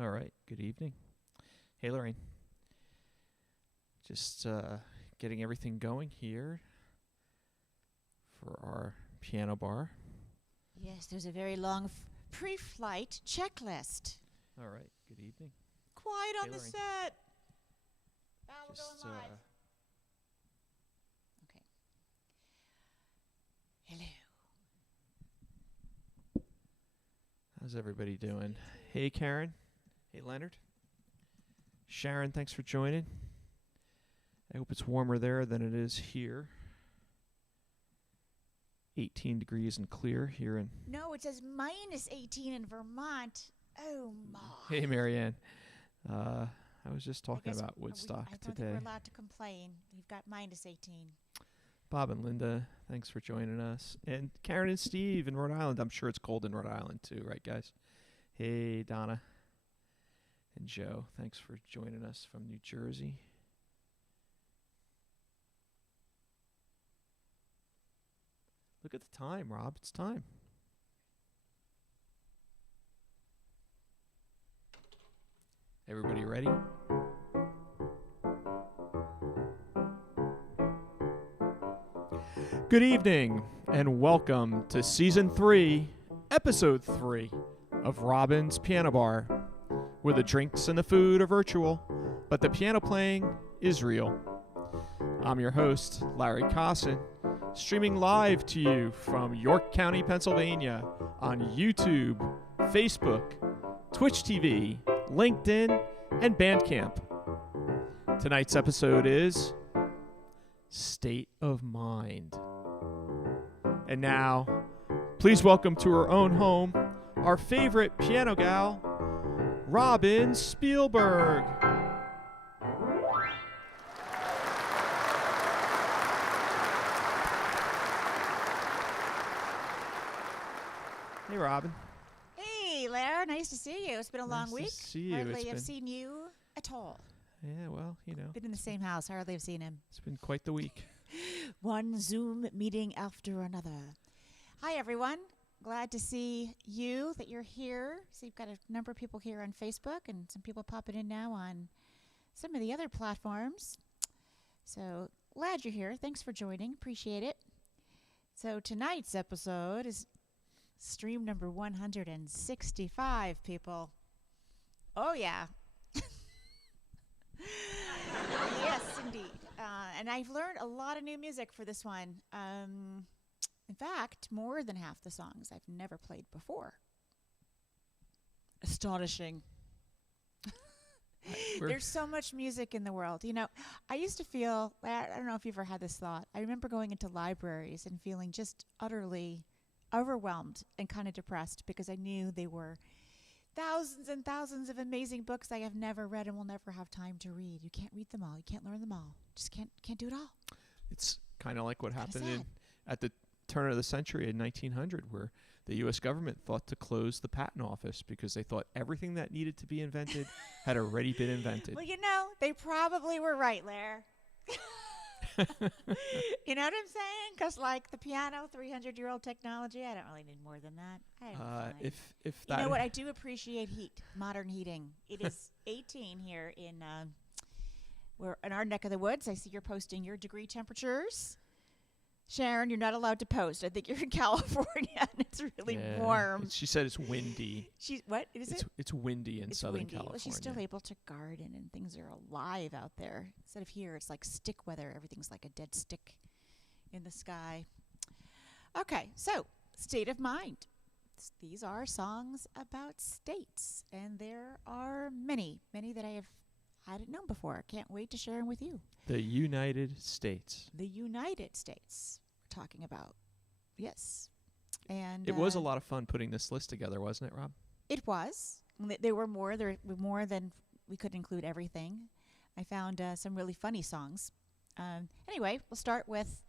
All right. Good evening. Hey, Lorraine. Just getting everything going here for our piano bar. Yes, there's a very long pre-flight checklist. All right. Good evening. Quiet on Hey, the Lorraine. set. Val, we're Just going live. Okay. Hello. how's everybody doing? Hey, Karen. Hey, Leonard. Sharon, thanks for joining. I hope it's warmer there than it is here. 18 degrees and clear here in... No, it says minus 18 in Vermont. Oh, my. Hey, Marianne. I was just talking guess about Woodstock I don't today. think we're allowed to complain. We've got minus 18. Bob and Linda, thanks for joining us. And Karen and Steve in Rhode Island. I'm sure it's cold in Rhode Island too, right, guys? Hey, Donna and Joe, thanks for joining us from New Jersey. Look at the time, Rob. It's time. Everybody ready? Good evening, and welcome to Season 3, Episode 3 of Robin's Piano Bar, where the drinks and the food are virtual, but the piano playing is real. I'm your host, Larry Kosson, streaming live to you from York County, Pennsylvania, on YouTube, Facebook, Twitch TV, LinkedIn, and Bandcamp. Tonight's episode is State of Mind. And now, please welcome to her own home, our favorite piano gal, Robin Spielberg. Hey, Robin. Hey, Larry. Nice to see you. It's been a long Nice week. to see you. Hardly It's have been- seen you at all. Yeah, well, you know, Been in the same house. Hardly have seen him. it's been quite the week. One Zoom meeting after another. Hi, everyone. Glad to see you, that you're here. So you've got a number of people here on Facebook and some people popping in now on some of the other platforms. So glad you're here. Thanks for joining. Appreciate it. So tonight's episode is stream number 165, people. Oh, yeah. Yes, indeed. And I've learned a lot of new music for this one. In fact, more than half the songs I've never played before. Astonishing. There's so much music in the world. You know, I used to feel, I don't know if you've ever had this thought. I remember going into libraries and feeling just utterly overwhelmed and kind of depressed because I knew they were thousands and thousands of amazing books I have never read and will never have time to read. You can't read them all. You can't learn them all. Just can't do it all. It's kind of like what Kinda happened sad. at the turn of the century in 1900, where the U.S. government thought to close the patent office because they thought everything that needed to be invented had already been invented. Well, you know, they probably were right, Lair. You know what I'm saying? Because, like, the piano, 300-year-old technology, I don't really need more than that. I'm fine. If You that know what? I do appreciate heat, modern heating. It is 18 here we're in our neck of the woods. I see you're posting your degree temperatures. Sharon, you're not allowed to post. I think you're in California, and it's really Yeah, warm. she said it's windy. What is it? It's windy in It's Southern windy. California. Well, she's still able to garden, and things are alive out there. Instead of here, it's like stick weather. Everything's like a dead stick in the sky. Okay, so state of mind. These are songs about states, and there are many that I hadn't known before. Can't wait to share them with you. The United States. The United States we're talking about. Yes. And It was a lot of fun putting this list together, wasn't it, Rob? It was. There were more than we could include everything. I found some really funny songs. Anyway, we'll start with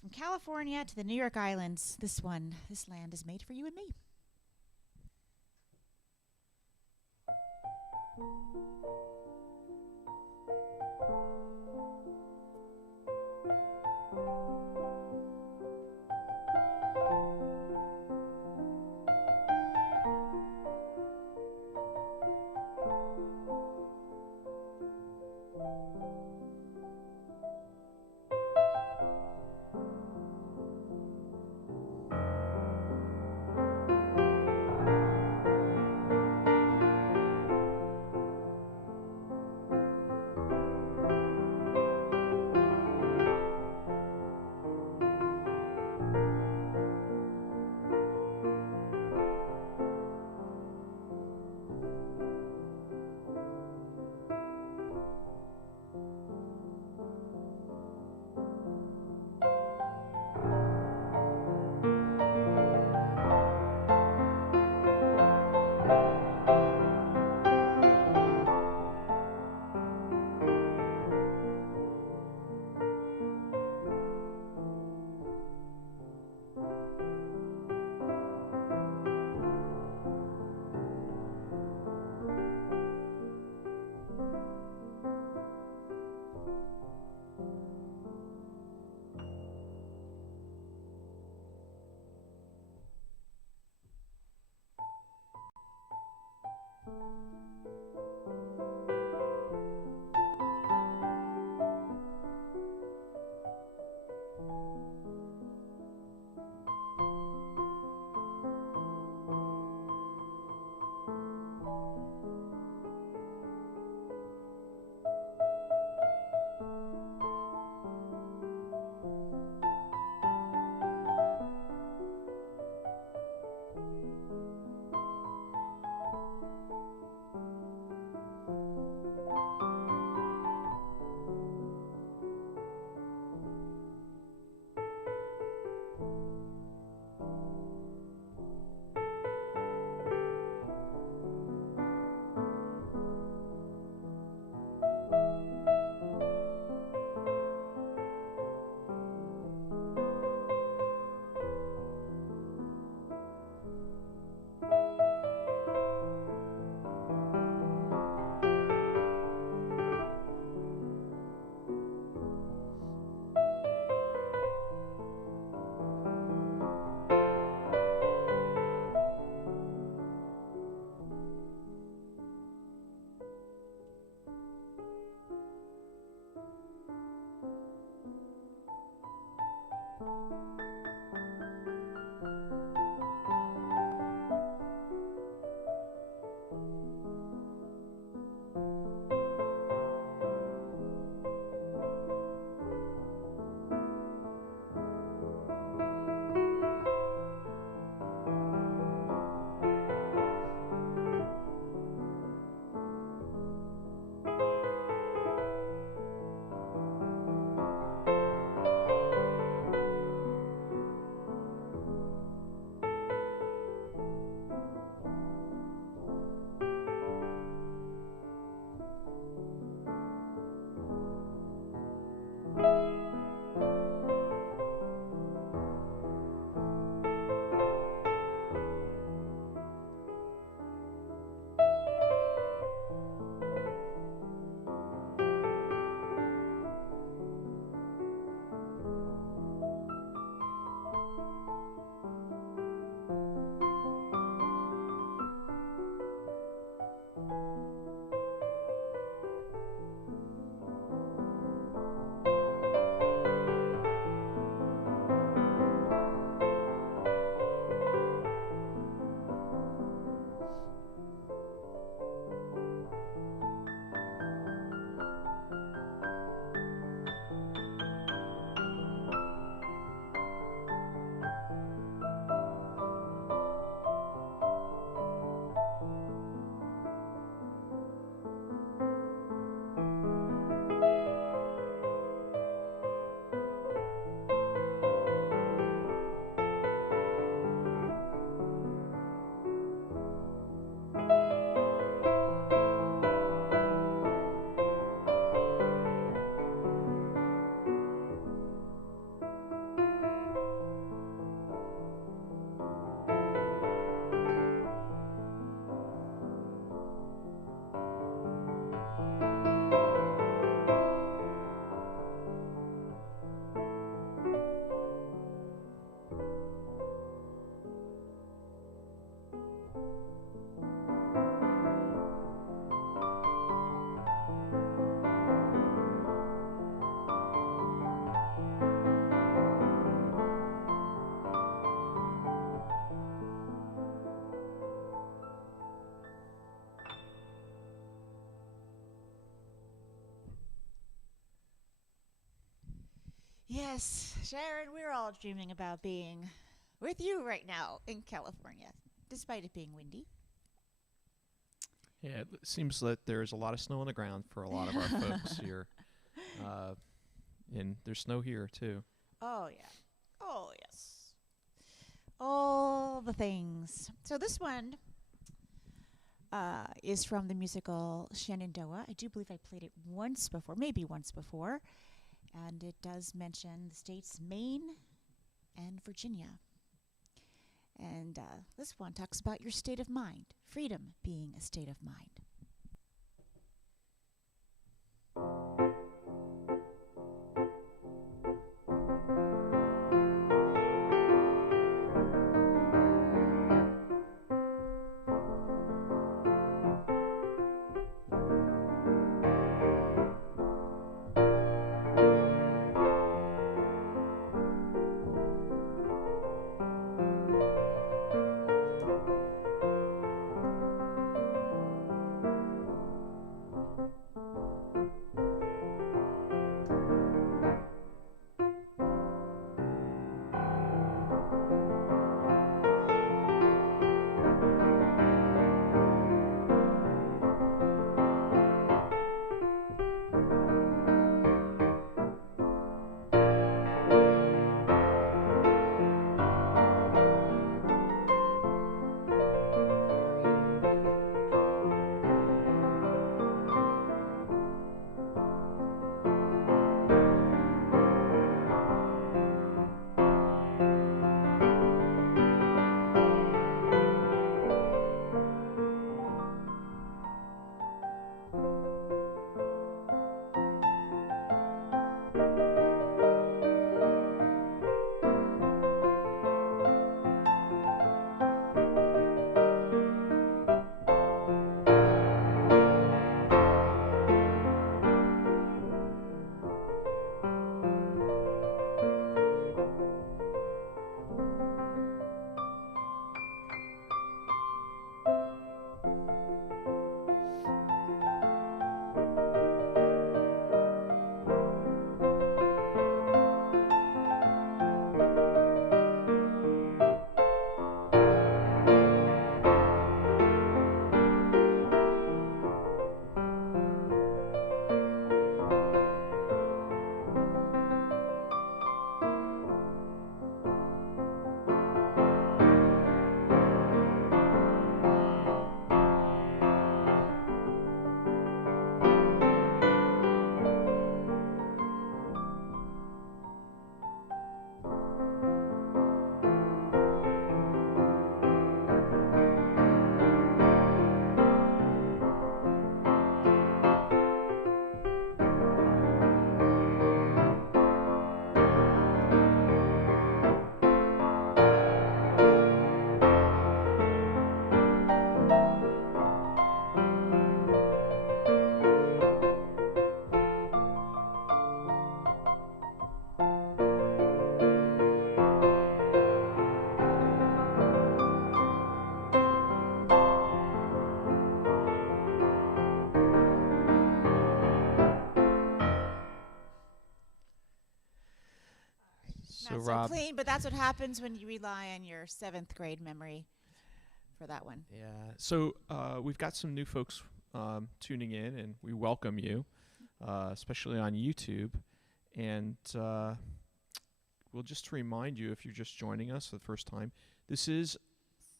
From California to the New York Islands. This land is made for you and me. Yes, Sharon, we're all dreaming about being with you right now in California, despite it being windy. Yeah, it seems that there's a lot of snow on the ground for a lot of our folks here. And there's snow here, too. Oh, yeah. Oh, yes. All the things. So this one is from the musical Shenandoah. I do believe I played it maybe once before. And it does mention the states Maine and Virginia. And this one talks about your state of mind, freedom being a state of mind. So, Not Rob, so clean, but that's what happens when you rely on your 7th grade memory for that one. yeah. So we've got some new folks tuning in, and we welcome you, especially on YouTube. And we'll just remind you, if you're just joining us for the first time, this is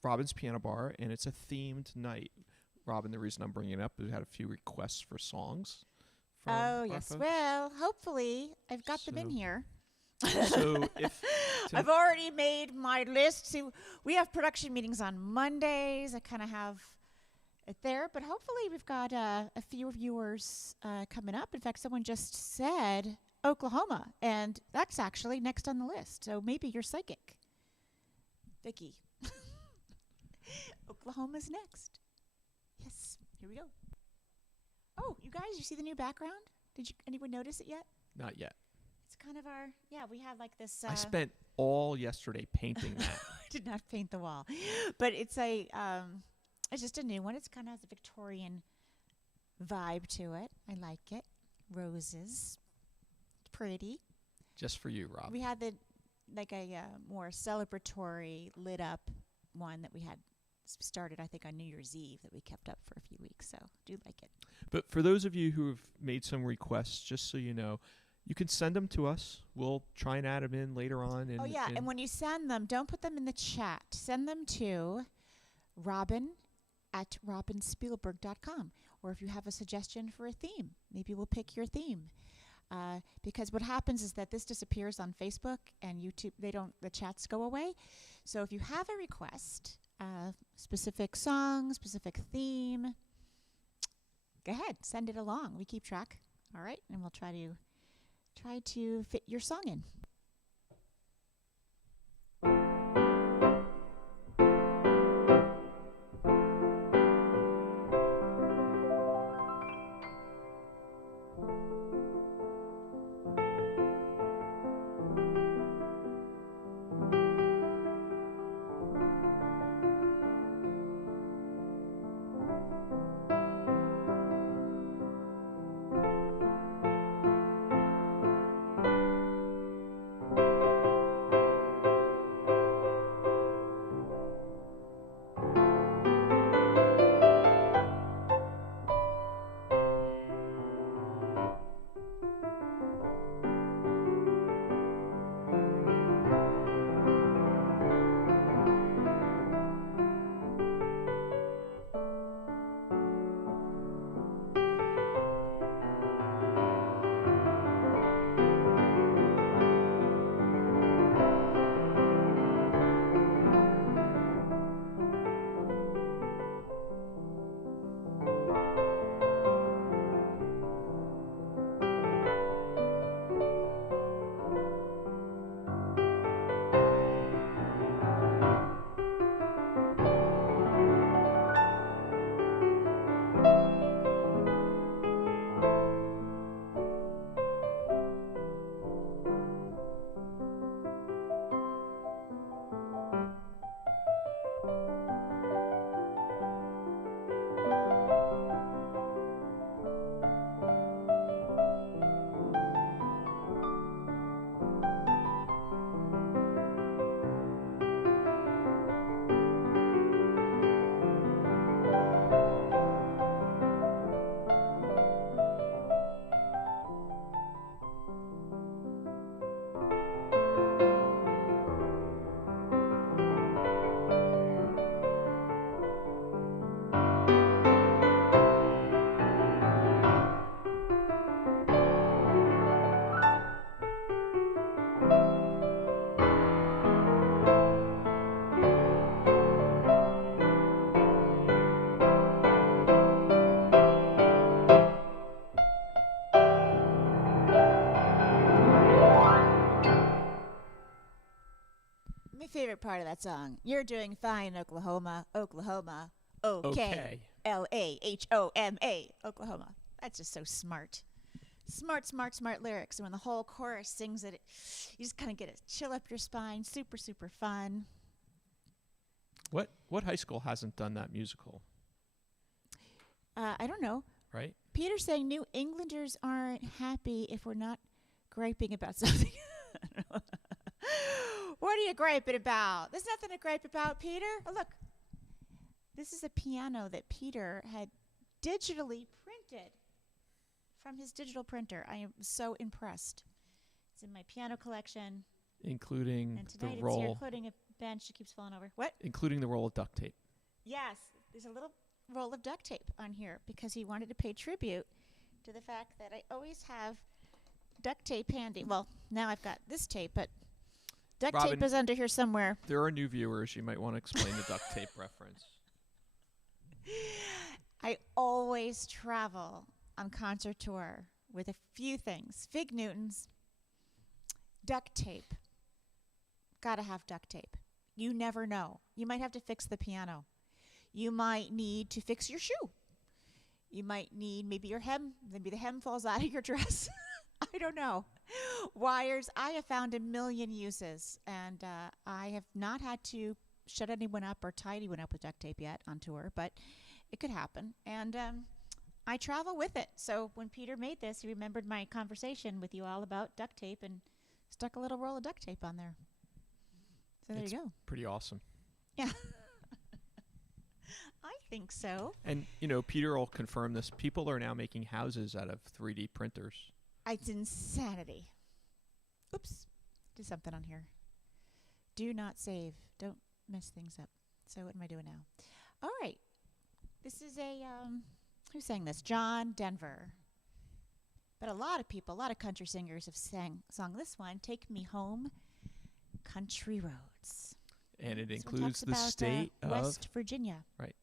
Robin's Piano Bar, and it's a themed night. Robin, the reason I'm bringing it up is we had a few requests for songs. From Oh, our yes. folks. Well, hopefully I've got them in So- here. So if I've already made my list. See, we have production meetings on Mondays. I kind of have it there, but hopefully we've got a few viewers coming up. In fact, someone just said Oklahoma, and that's actually next on the list. So maybe you're psychic, Vicky. Oklahoma's next. Yes, here we go. Oh, you guys, you see the new background? Did anyone notice it yet? not yet. It's kind of our, we have like this. I spent all yesterday painting that. I did not paint the wall, but it's it's just a new one. It's kind of has a Victorian vibe to it. I like it. Roses, pretty. Just for you, Rob. We had a more celebratory lit up one that we had started, I think, on New Year's Eve that we kept up for a few weeks. So do like it. But for those of you who have made some requests, just so you know, you can send them to us. We'll try and add them in later on. And when you send them, don't put them in the chat. Send them to robin@robinspielberg.com. Or if you have a suggestion for a theme, maybe we'll pick your theme. Because what happens is that this disappears on Facebook and YouTube. The chats go away. So if you have a request, specific song, specific theme, go ahead, send it along. We keep track. All right, and we'll try to fit your song in. Favorite part of that song. You're doing fine, Oklahoma, Oklahoma. Okay. Lahoma, Oklahoma. That's just so smart. Smart lyrics. And when the whole chorus sings it, you just kind of get a chill up your spine. Super, super fun. What high school hasn't done that musical? I don't know. Right? Peter's saying New Englanders aren't happy if we're not griping about something. I don't know. What are you griping about? There's nothing to gripe about, Peter. Oh, look. This is a piano that Peter had digitally printed from his digital printer. I am so impressed. It's in my piano collection. Including and tonight the roll. It's here, including a bench that keeps falling over. What? Including the roll of duct tape. Yes. There's a little roll of duct tape on here because he wanted to pay tribute to the fact that I always have duct tape handy. Well, now I've got this tape, but duct tape is under here somewhere. There are new viewers. You might want to explain the duct tape reference. I always travel on concert tour with a few things. Fig Newtons, duct tape. Gotta have duct tape. You never know. You might have to fix the piano. You might need to fix your shoe. You might need maybe your hem. Maybe the hem falls out of your dress. I don't know. Wires. I have found a million uses, and I have not had to shut anyone up or tie anyone up with duct tape yet on tour, but it could happen. And I travel with it. So when Peter made this, he remembered my conversation with you all about duct tape and stuck a little roll of duct tape on there. So there It's you go. pretty awesome. Yeah. I think so. And, Peter will confirm this. People are now making houses out of 3D printers. It's insanity. Oops. Did something on here. Do not save. Don't mess things up. So what am I doing now? All right. This is who sang this? John Denver. But a lot of country singers have sung this one, Take Me Home, Country Roads. And it This one includes talks the about, state of... West Virginia. Right.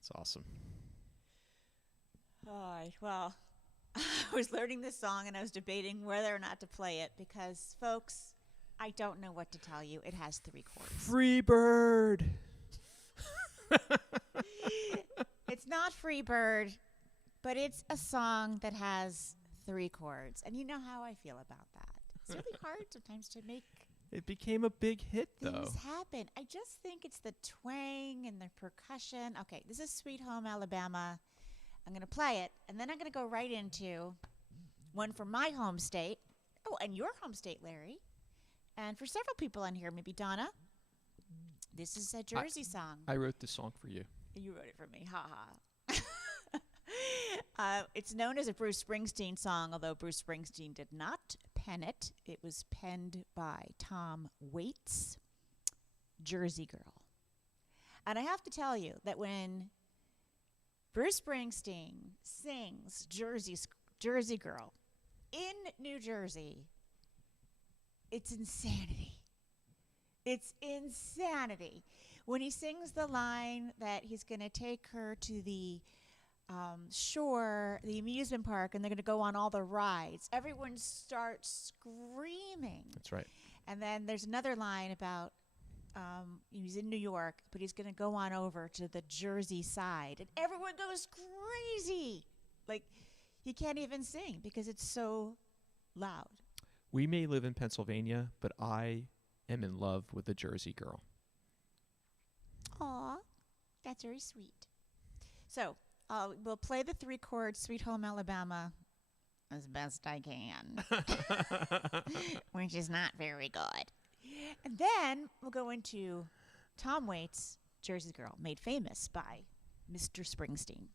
It's awesome. Well, I was learning this song and I was debating whether or not to play it because, folks, I don't know what to tell you. It has 3 chords. Free bird. It's not Free Bird, but it's a song that has 3 chords. And you know how I feel about that. It's really hard sometimes to make It became a big hit, though. things happen. I just think it's the twang and the percussion. Okay, this is Sweet Home Alabama. I'm going to play it, and then I'm going to go right into one from my home state. Oh, and your home state, Larry. And for several people on here, maybe Donna, this is a Jersey song. I wrote this song for you. You wrote it for me. Ha ha. It's known as a Bruce Springsteen song, although Bruce Springsteen did not pen it. It was penned by Tom Waits, Jersey Girl. And I have to tell you that when Bruce Springsteen sings Jersey Girl in New Jersey, it's insanity. It's insanity. When he sings the line that he's going to take her to the shore, the amusement park, and they're going to go on all the rides, everyone starts screaming. That's right. And then there's another line about he's in New York, but he's going to go on over to the Jersey side. And everyone goes crazy. Like, he can't even sing because it's so loud. We may live in Pennsylvania, but I am in love with the Jersey Girl. Aw, that's very sweet. So, we'll play the 3 chords Sweet Home Alabama as best I can, which is not very good. And then we'll go into Tom Waits' Jersey Girl, made famous by Mr. Springsteen.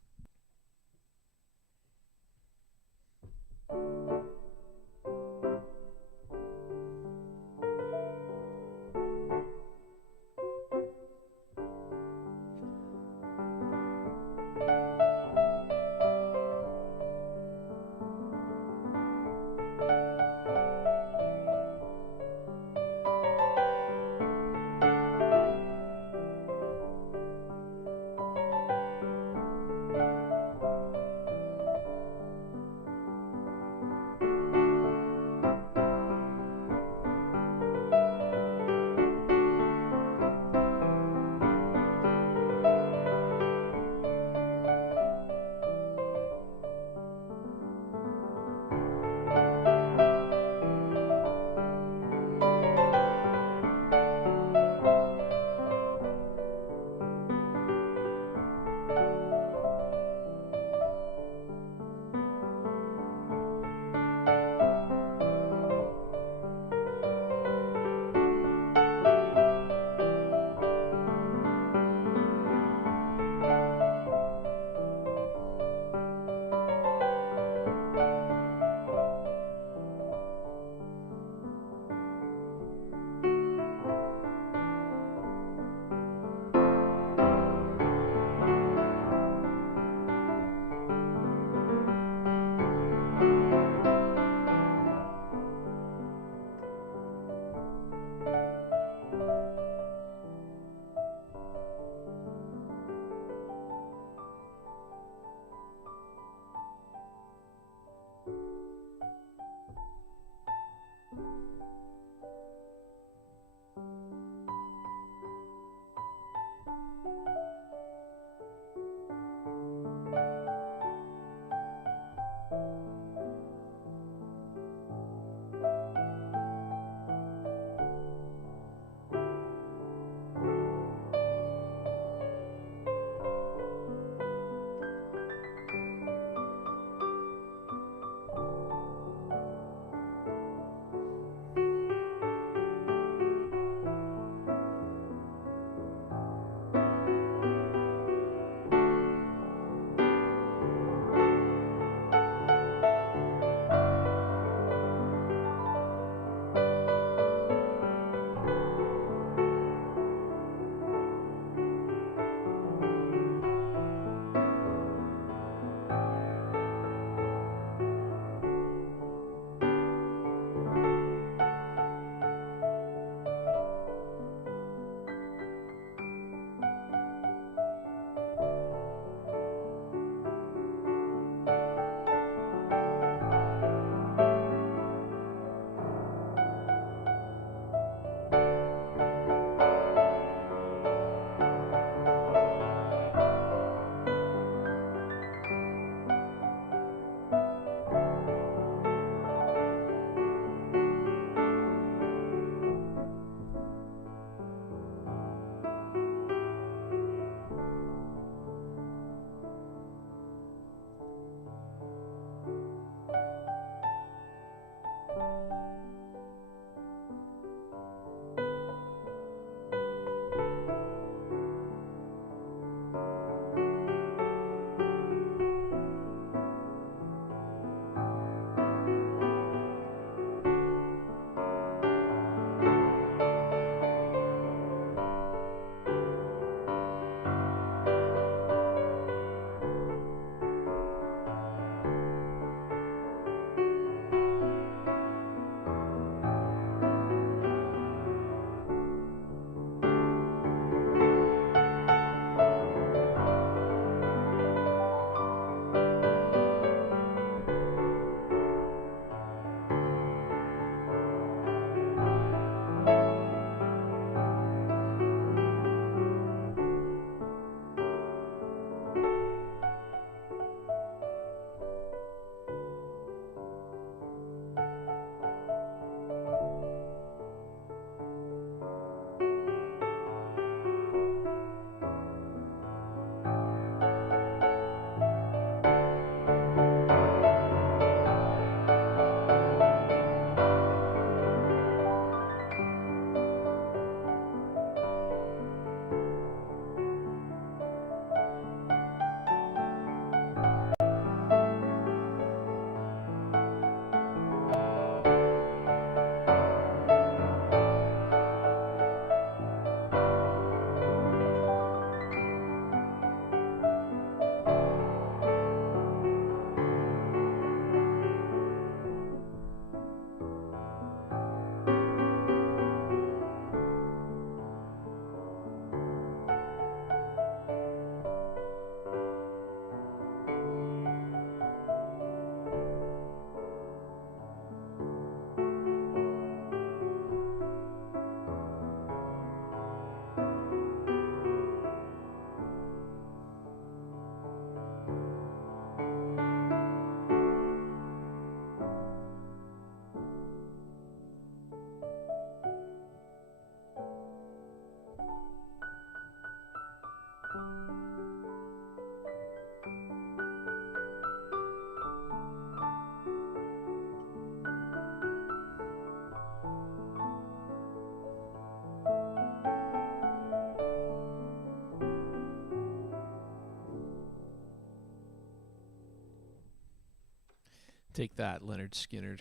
Take that, Leonard Skinnerd.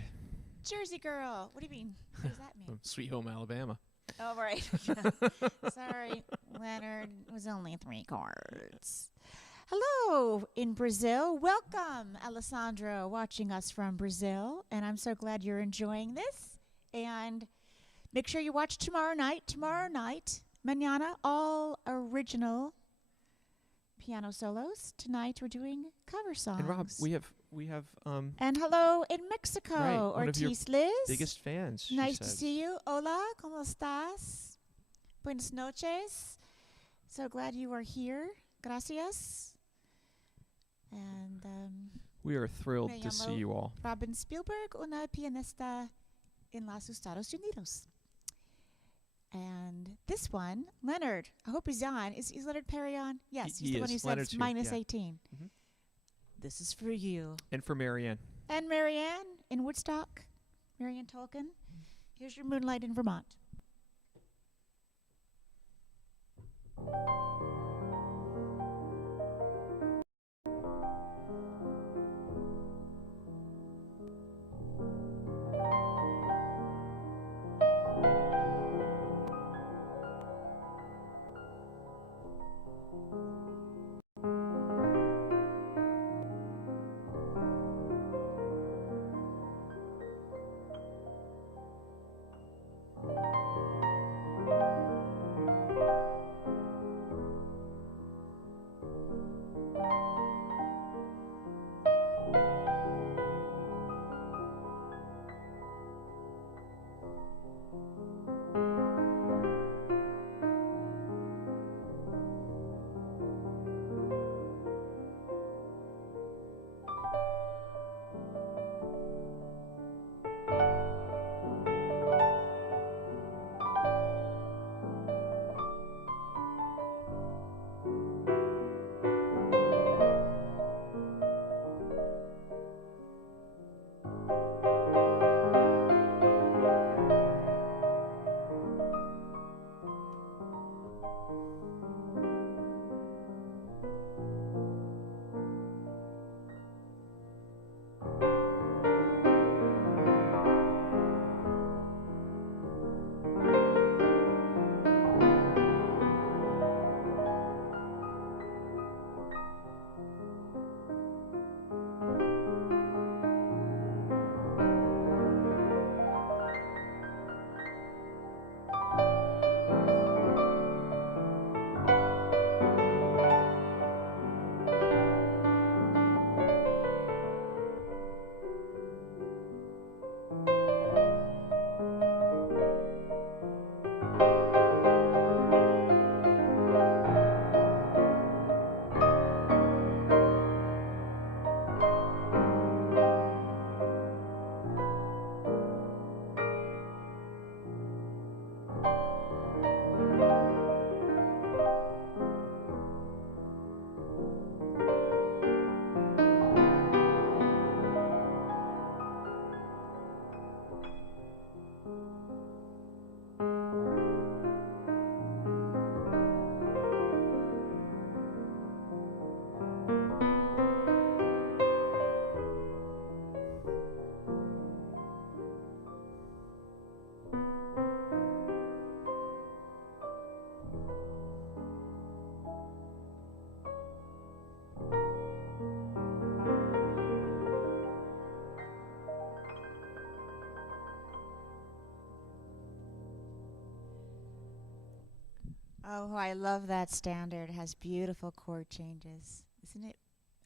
Jersey girl. What do you mean? What does that mean? From Sweet Home Alabama. Oh, right. Sorry, Leonard. It was only 3 chords. Hello in Brazil. Welcome, Alessandro, watching us from Brazil. And I'm so glad you're enjoying this. And make sure you watch tomorrow night. Tomorrow night, mañana, all original piano solos. Tonight we're doing cover songs. And Rob, we have And hello in Mexico, right, one of your Ortiz Liz. biggest fans. she Nice to says. see you. Hola, ¿cómo estás? Buenas noches. So glad you are here. Gracias. And We are thrilled Me to see llamo you all. Robin Spielberg, una pianista en los Estados Unidos. And this one, Leonard, I hope he's on. Is Leonard Perry on? Yes, He he's the one who is. said Leonard's it's here, minus yeah. 18. Mhm. This is for you. And for Marianne. And Marianne in Woodstock. Marianne Tolkien. Here's your Moonlight in Vermont. Oh, I love that standard. It has beautiful chord changes. Isn't it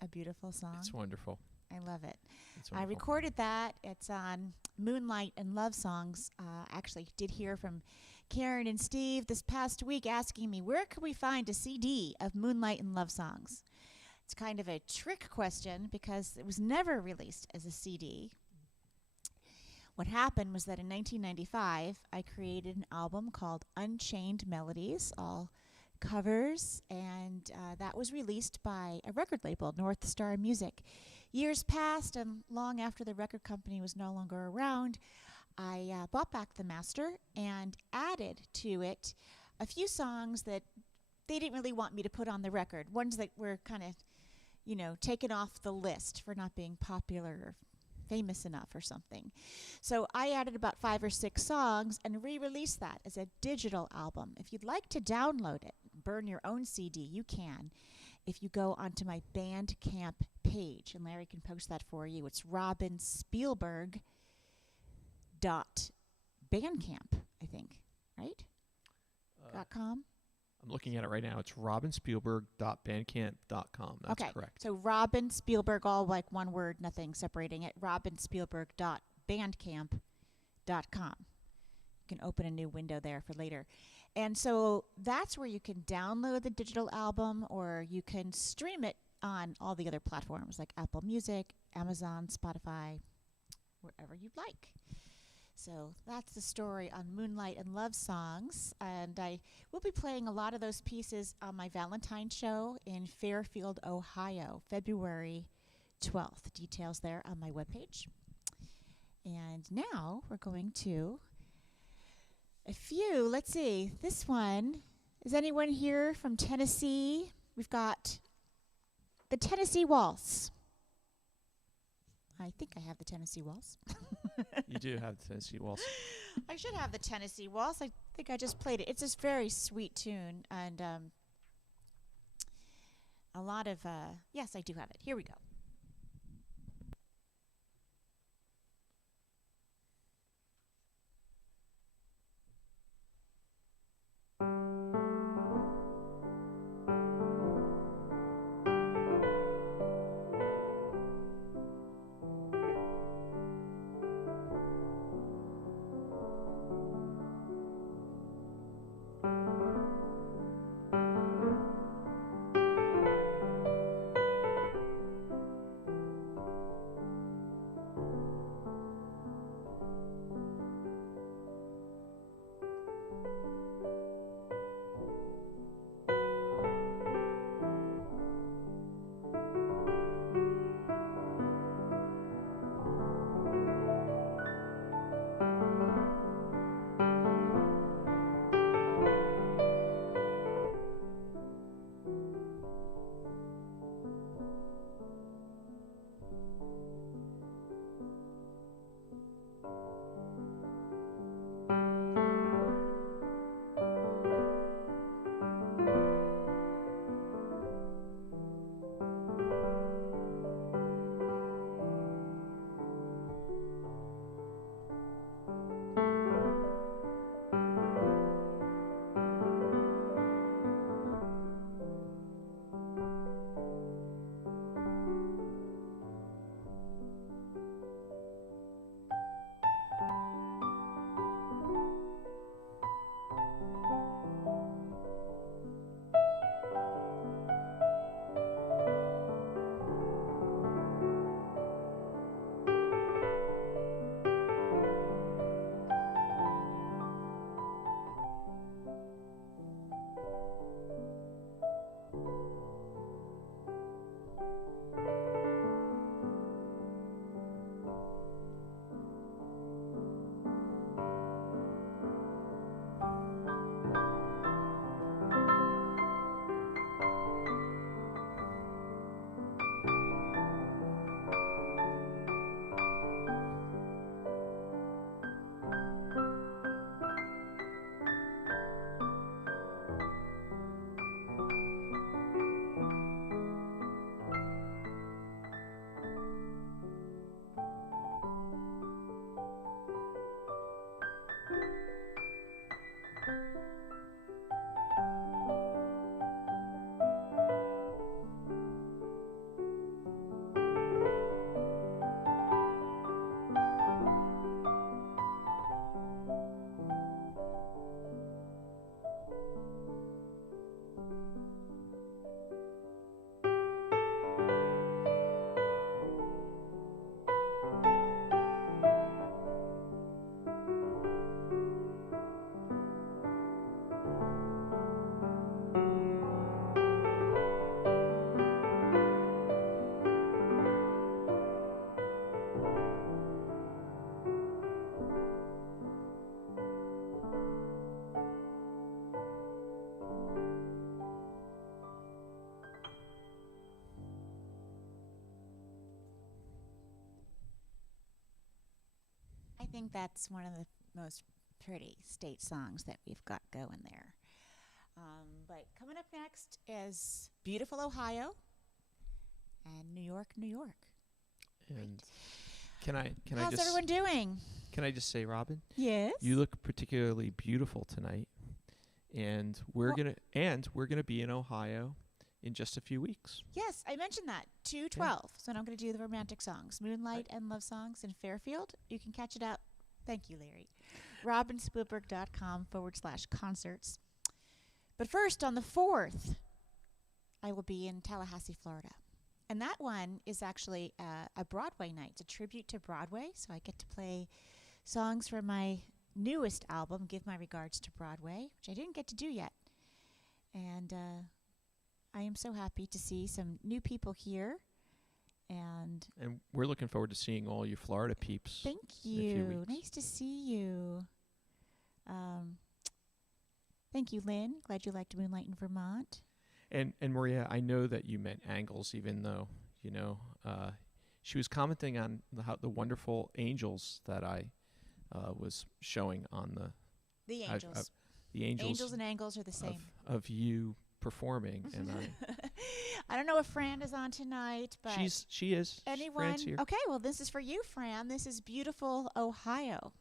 a beautiful song? It's wonderful. I love it. It's I wonderful. recorded that. It's on Moonlight and Love Songs. Actually, did hear from Karen and Steve this past week asking me, where could we find a CD of Moonlight and Love Songs? It's kind of a trick question because it was never released as a CD. What happened was that in 1995, I created an album called Unchained Melodies, all covers, and that was released by a record label, North Star Music. Years passed, and long after the record company was no longer around, I bought back the master and added to it a few songs that they didn't really want me to put on the record, ones that were kind of, taken off the list for not being popular or famous enough or something. So I added about 5 or 6 songs and re-released that as a digital album. If you'd like to download it, burn your own CD, you can. If you go onto my Bandcamp page, and Larry can post that for you, it's robinspielberg.bandcamp, I think, right? .com? I'm looking at it right now. It's robinspielberg.bandcamp.com. That's okay. correct. So Robin Spielberg, all like one word, nothing separating it. robinspielberg.bandcamp.com. You can open a new window there for later. And so that's where you can download the digital album, or you can stream it on all the other platforms like Apple Music, Amazon, Spotify, wherever you'd like. So that's the story on Moonlight and Love Songs. And I will be playing a lot of those pieces on my Valentine show in Fairfield, Ohio, February 12th. Details there on my webpage. And now we're going to a few. Let's see. This one. Is anyone here from Tennessee? We've got the Tennessee Waltz. I think I have the Tennessee Waltz. You do have the Tennessee Waltz. I should have the Tennessee Waltz. I think I just played it. It's this very sweet tune, and a lot of, yes, I do have it. Here we go. think that's one of the most pretty state songs that we've got going there. But coming up next is beautiful Ohio and New York, New York. And can I How's just everyone doing? Can I just say, Robin? Yes. You look particularly beautiful tonight, and we're gonna be in Ohio in just a few weeks. Yes, I mentioned that. 2/12. So I'm going to do the romantic songs, Moonlight and Love Songs in Fairfield. You can catch it up. Thank you, Larry. robinspielberg.com/concerts. But first, on the 4th, I will be in Tallahassee, Florida. And that one is actually a Broadway night. It's a tribute to Broadway. So I get to play songs from my newest album, Give My Regards to Broadway, which I didn't get to do yet. And I am so happy to see some new people here. And we're looking forward to seeing all you Florida peeps. Thank in a few you. weeks. Nice to see you. Thank you, Lynn. Glad you liked Moonlight in Vermont. And Maria, I know that you meant Angles, even though she was commenting on the wonderful angels that I was showing on the angels. The angels and angles are the same. Of you performing, and I don't know if Fran is on tonight, but she is. Anyone? Fran's here. Okay, well, this is for you, Fran. This is beautiful Ohio.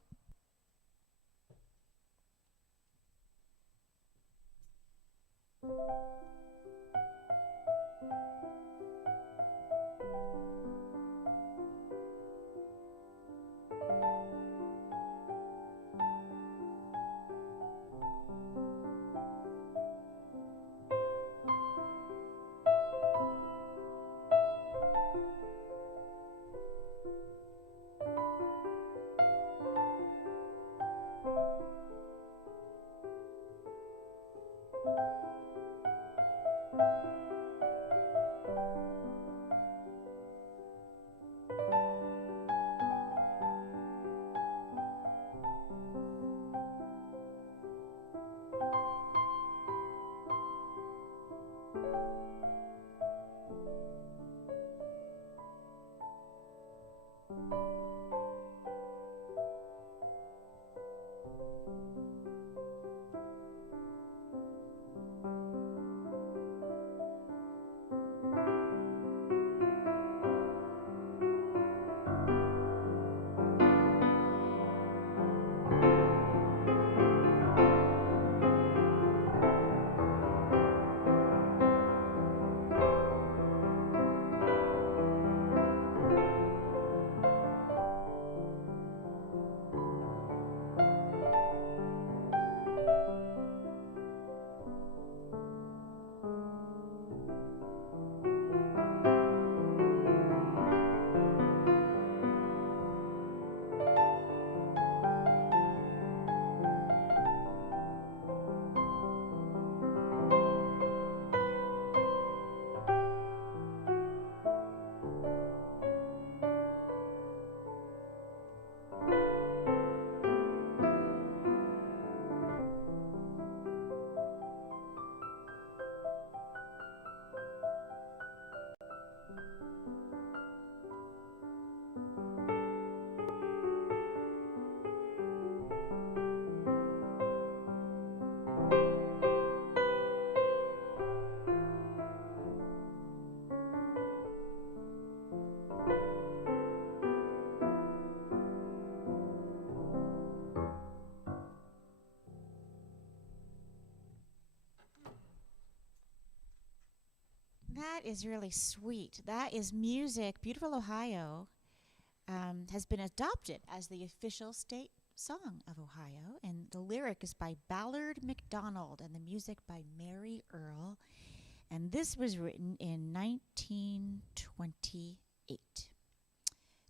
That is really sweet. That is music. Beautiful Ohio has been adopted as the official state song of Ohio. And the lyric is by Ballard MacDonald and the music by Mary Earl. And this was written in 1928.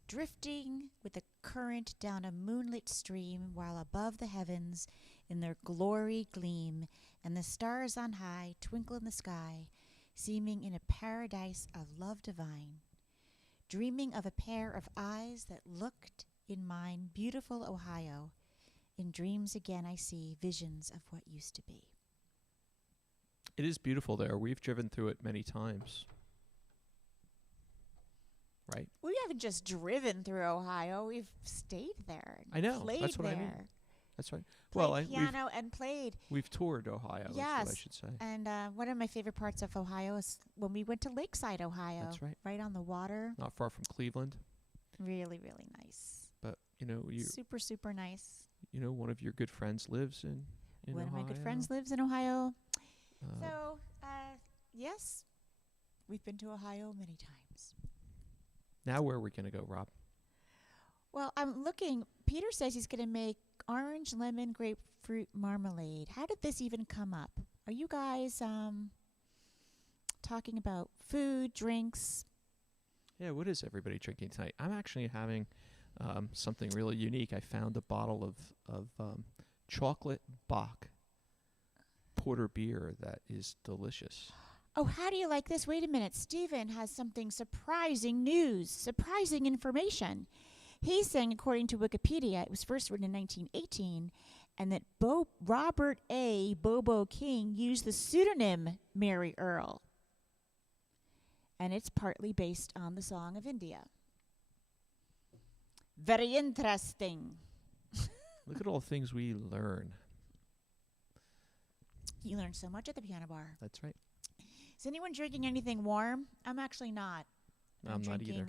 Drifting with the current down a moonlit stream, while above the heavens in their glory gleam, and the stars on high twinkle in the sky, seeming in a paradise of love divine, dreaming of a pair of eyes that looked in mine, beautiful Ohio, in dreams again I see visions of what used to be. It is beautiful there. We've driven through it many times. right? We haven't just driven through Ohio. We've stayed there. And I know. Played That's what there. I mean. That's right. Played piano and played. We've toured Ohio, is what I should say. And one of my favorite parts of Ohio is when we went to Lakeside, Ohio. That's right. Right on the water. Not far from Cleveland. Really, really nice. But, super, super nice. One of your good friends lives in One Ohio. of my good friends lives in Ohio. So, yes, we've been to Ohio many times. Now where are we going to go, Rob? Well, I'm looking. Peter says he's going to make orange, lemon, grapefruit marmalade. How did this even come up? Are you guys talking about food, drinks? Yeah, what is everybody drinking tonight? I'm actually having something really unique. I found a bottle of chocolate Bach porter beer that is delicious. Oh, how do you like this? Wait a minute. Stephen has something surprising news, surprising information. He's saying, according to Wikipedia, it was first written in 1918, and that Robert A. Bobo King used the pseudonym Mary Earl. And it's partly based on the Song of India. Very interesting. Look at all the things we learn. You learn so much at the piano bar. That's right. Is anyone drinking anything warm? I'm actually not. I'm not drinking either.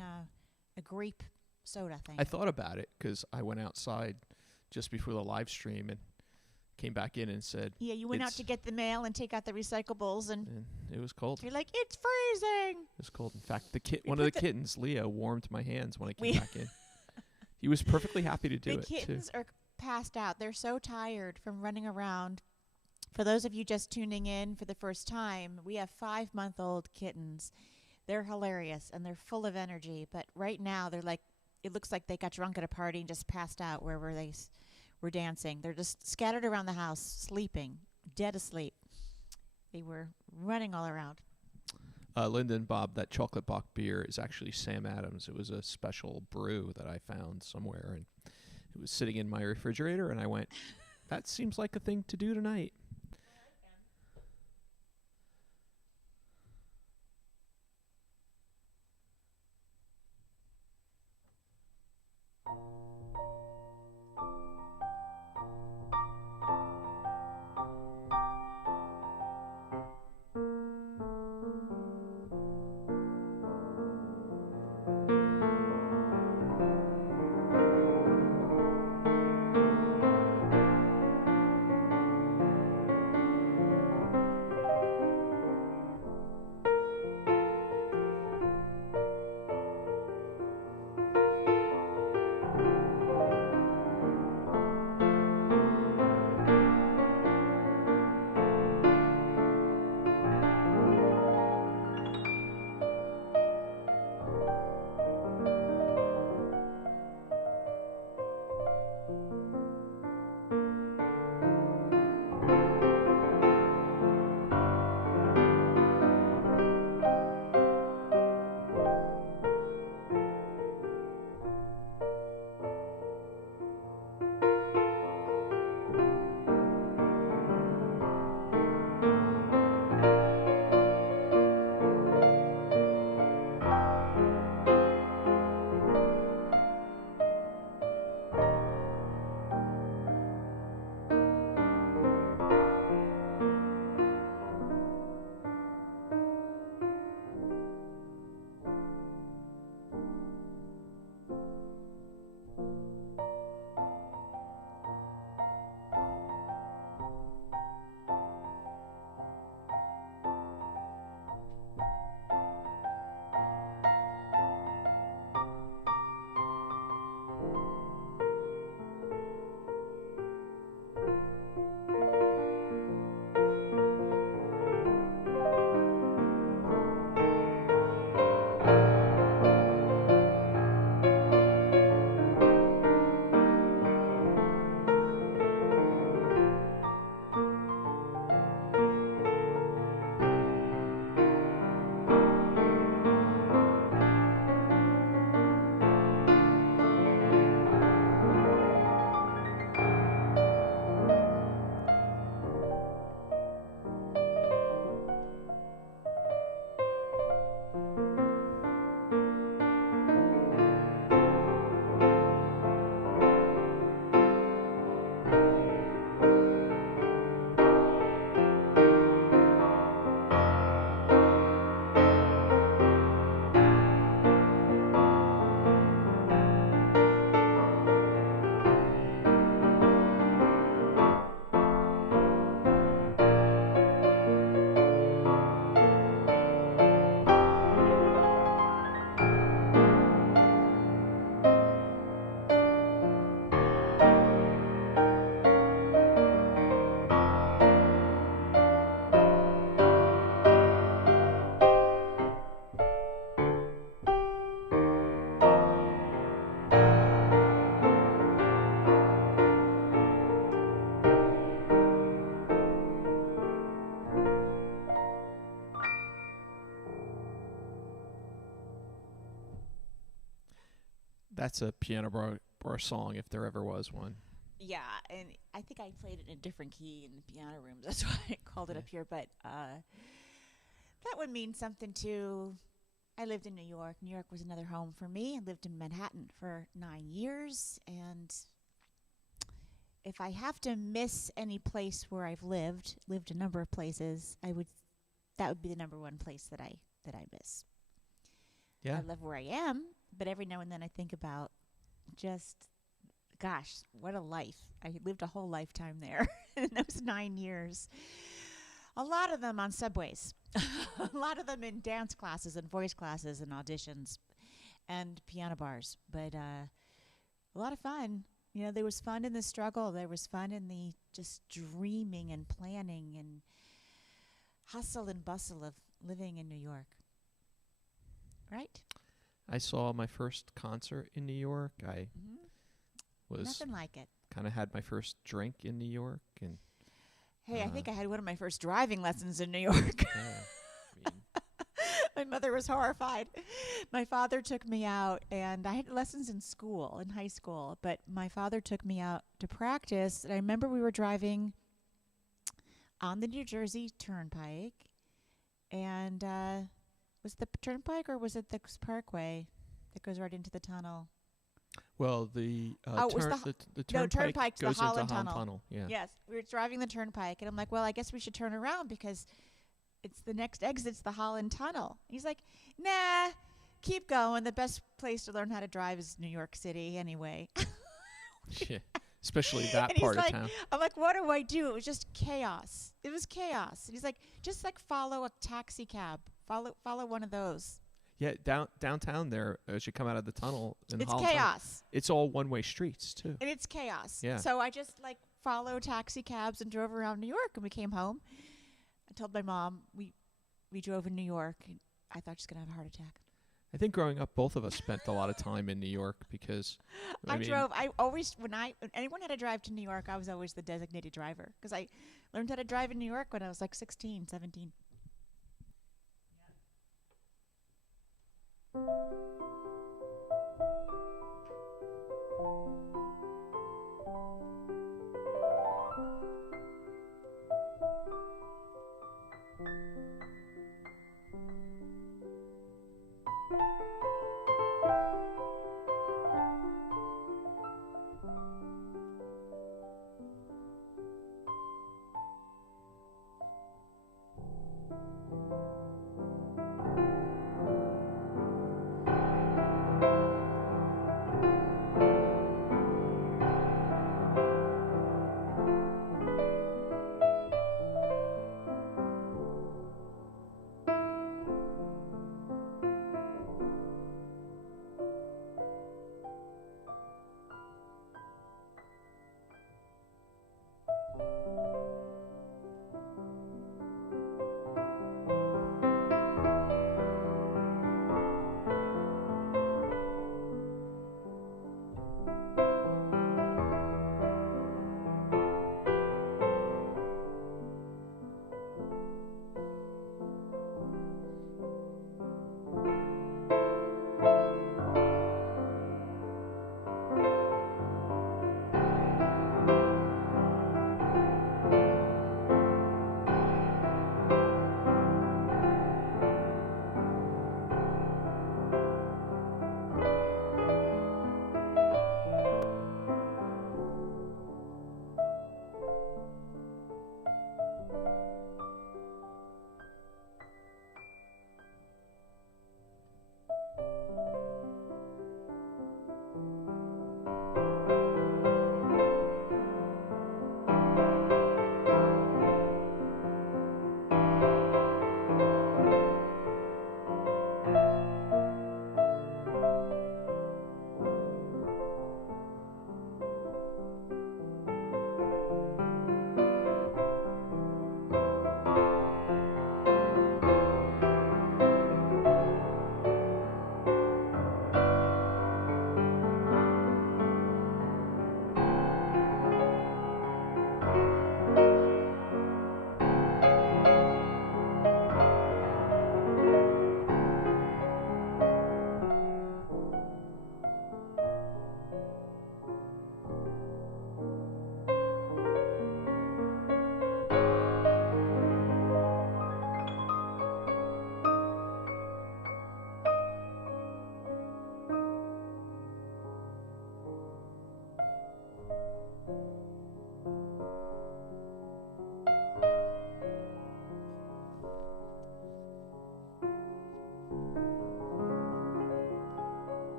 A grape soda thing. I thought about it because I went outside just before the live stream and came back in and said, yeah, you went out to get the mail and take out the recyclables, and it was cold. You're like, it's freezing. It was cold. In fact, one of the kittens, Leo, warmed my hands when I came back in. He was perfectly happy to do it, too. The kittens are passed out. They're so tired from running around. For those of you just tuning in for the first time, we have 5-month-old kittens. They're hilarious, and they're full of energy. But right now, they're like, it looks like they got drunk at a party and just passed out wherever they were dancing. They're just scattered around the house, sleeping, dead asleep. They were running all around. Linda and Bob, that chocolate Bach beer is actually Sam Adams. It was a special brew that I found somewhere, and it was sitting in my refrigerator, and I went, that seems like a thing to do tonight. That's a piano bar song if there ever was one. Yeah, and I think I played it in a different key in the piano room. That's why I called it up here. But that would mean something too. I lived in New York. New York was another home for me. I lived in Manhattan for 9 years, and if I have to miss any place where I've lived a number of places, that would be the number one place that I miss. Yeah. I love where I am, but every now and then I think about just, gosh, what a life. I lived a whole lifetime there in those 9 years. A lot of them on subways, a lot of them in dance classes and voice classes and auditions and piano bars, but a lot of fun. You know, there was fun in the struggle. There was fun in the just dreaming and planning and hustle and bustle of living in New York. Right? I saw my first concert in New York. I was nothing like it. Kind of had my first drink in New York, and hey, I think I had one of my first driving lessons in New York. My mother was horrified. My father took me out, and I had lessons in high school, but my father took me out to practice. And I remember we were driving on the New Jersey Turnpike, and was it the Turnpike or was it the Parkway that goes right into the tunnel? Well, the Turnpike Turnpike's goes the Holland into Tunnel. Yeah. Yes, we were driving the Turnpike, and I'm like, well, I guess we should turn around because it's the next exit's the Holland Tunnel. He's like, nah, keep going. The best place to learn how to drive is New York City anyway. Yeah. Especially that and part he's of like, town. I'm like, what do I do? It was just chaos. It was chaos. And he's like, just like follow a taxi cab. Follow one of those. Yeah, downtown there, as you come out of the tunnel in It's Holland Tunnel, chaos. it's all one-way streets, too. And it's chaos. Yeah. So I just like followed taxi cabs and drove around New York, and we came home. I told my mom we drove in New York, and I thought she's going to have a heart attack. I think growing up, both of us spent a lot of time in New York because I always, when anyone had to drive to New York, I was always the designated driver because I learned how to drive in New York when I was like 16, 17.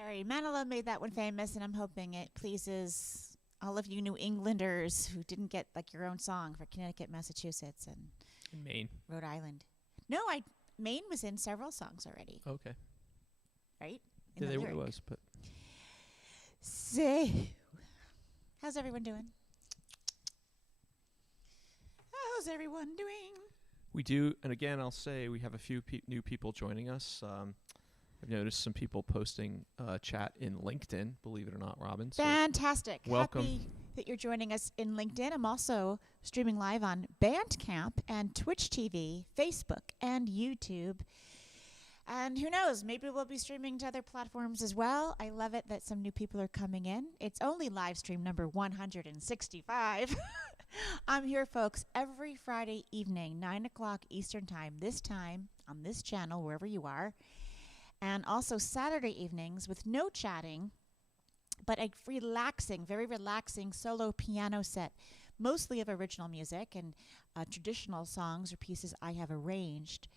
Very. Manilow made that one famous, and I'm hoping it pleases all of you New Englanders who didn't get like your own song for Connecticut, Massachusetts, and Maine. Rhode Island. No, Maine was in several songs already. Okay. Right? Yeah, they was, but. Say, how's everyone doing? How's everyone doing? We do, and again, I'll say we have a few new people joining us. I've noticed some people posting chat in LinkedIn, believe it or not, Robin. So Fantastic. welcome. Happy that you're joining us in LinkedIn. I'm also streaming live on Bandcamp and Twitch TV, Facebook, and YouTube. And who knows, maybe we'll be streaming to other platforms as well. I love it that some new people are coming in. It's only live stream number 165. I'm here, folks, every Friday evening, 9 o'clock Eastern Time, this time on this channel, wherever you are. And also Saturday evenings with no chatting, but a very relaxing solo piano set, mostly of original music and traditional songs or pieces I have arranged.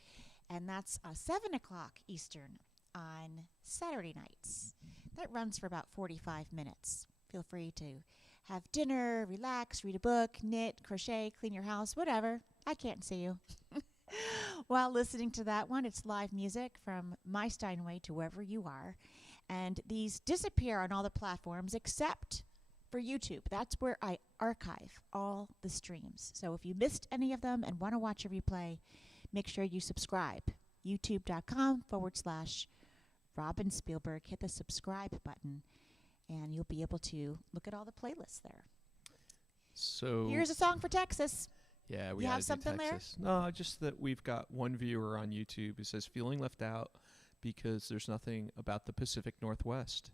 And that's 7 o'clock Eastern on Saturday nights. That runs for about 45 minutes. Feel free to have dinner, relax, read a book, knit, crochet, clean your house, whatever. I can't see you. While listening to that one, it's live music from my Steinway to wherever you are. And these disappear on all the platforms except for YouTube. That's where I archive all the streams. So if you missed any of them and want to watch a replay, make sure you subscribe. YouTube.com/Robin Spielberg. Hit the subscribe button, and you'll be able to look at all the playlists there. So here's a song for Texas. Yeah, we you gotta have something do Texas. There? No, just that we've got one viewer on YouTube who says feeling left out because there's nothing about the Pacific Northwest.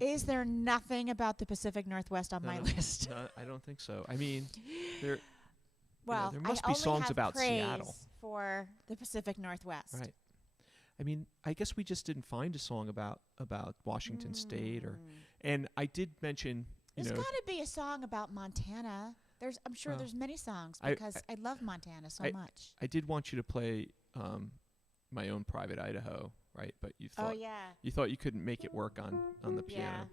Is there nothing about the Pacific Northwest on my list? No, I don't think so. I mean, there must I be only songs have about praise Seattle for the Pacific Northwest. Right. I mean, I guess we just didn't find a song about Washington State, and I did mention. There's got to be a song about Montana. I'm sure there's many songs because I love Montana so much. I did want you to play My Own Private Idaho, right? But you thought you thought you couldn't make it work on the piano.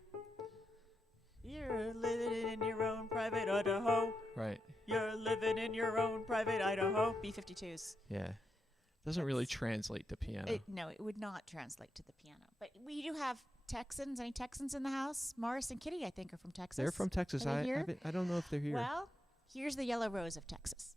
You're living in your own private Idaho. Right. You're living in your own private Idaho. B-52s. Yeah. Doesn't really translate to piano. No, it would not translate to the piano. But we do have Texans. Any Texans in the house? Morris and Kitty, I think, are from Texas. They're from Texas. I don't know if they're here. Well, here's the Yellow Rose of Texas.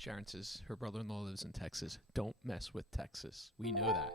Sharon says her brother-in-law lives in Texas. Don't mess with Texas. We know that.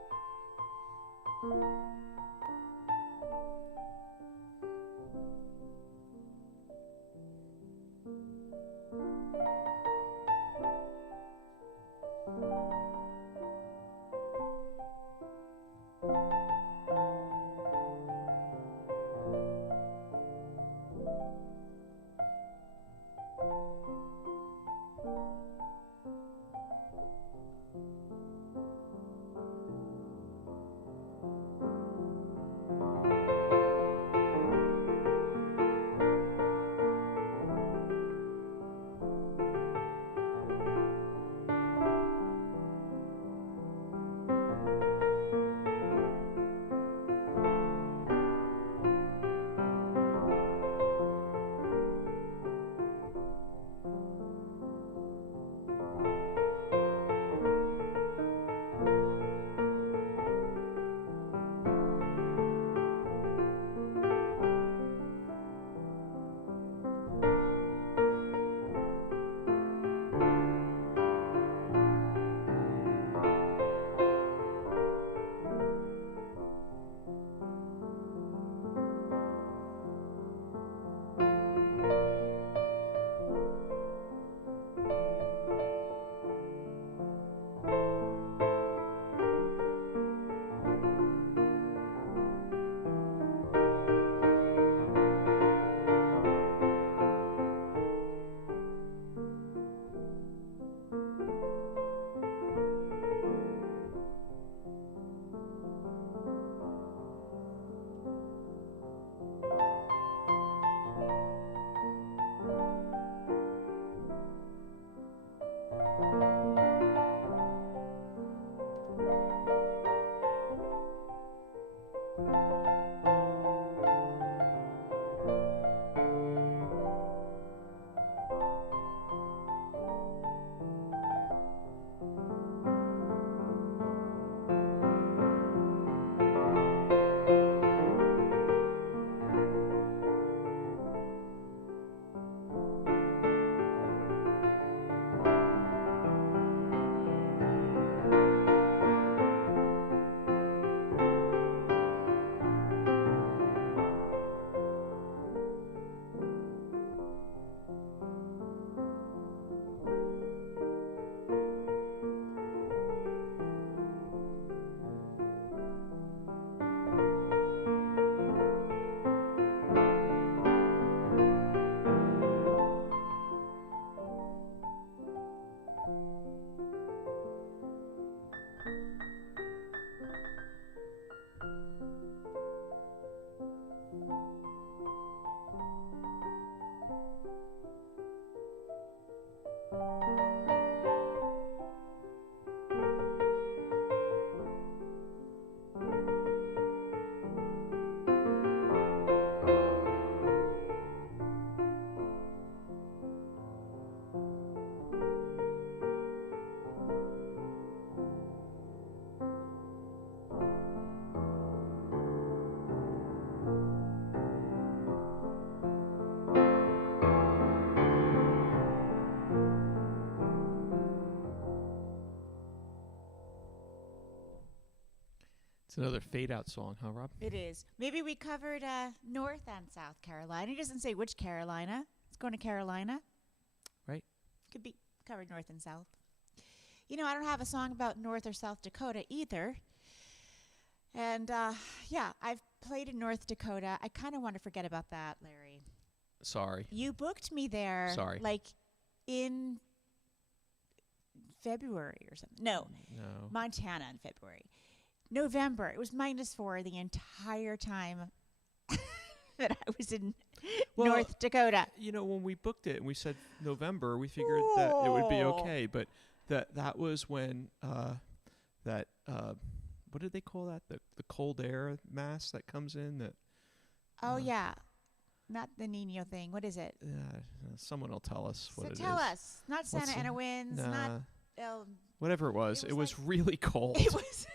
It's another fade out song, huh, Rob? It is. Maybe we covered North and South Carolina. He doesn't say which Carolina. It's going to Carolina. Right. Could be covered North and South. You know, I don't have a song about North or South Dakota either. And, I've played in North Dakota. I kind of want to forget about that, Larry. Sorry. You booked me there. Sorry. Like in February or something. No. Montana in February. November. It was -4 the entire time that I was in North Dakota. You know, when we booked it and we said November, we figured that it would be okay. But that was when what did they call that? The cold air mass that comes in that. Oh yeah, not the Nino thing. What is it? Someone will tell us what it is. Tell us. Not Santa Ana winds. Nah, not. Whatever it was. It was really cold. It was.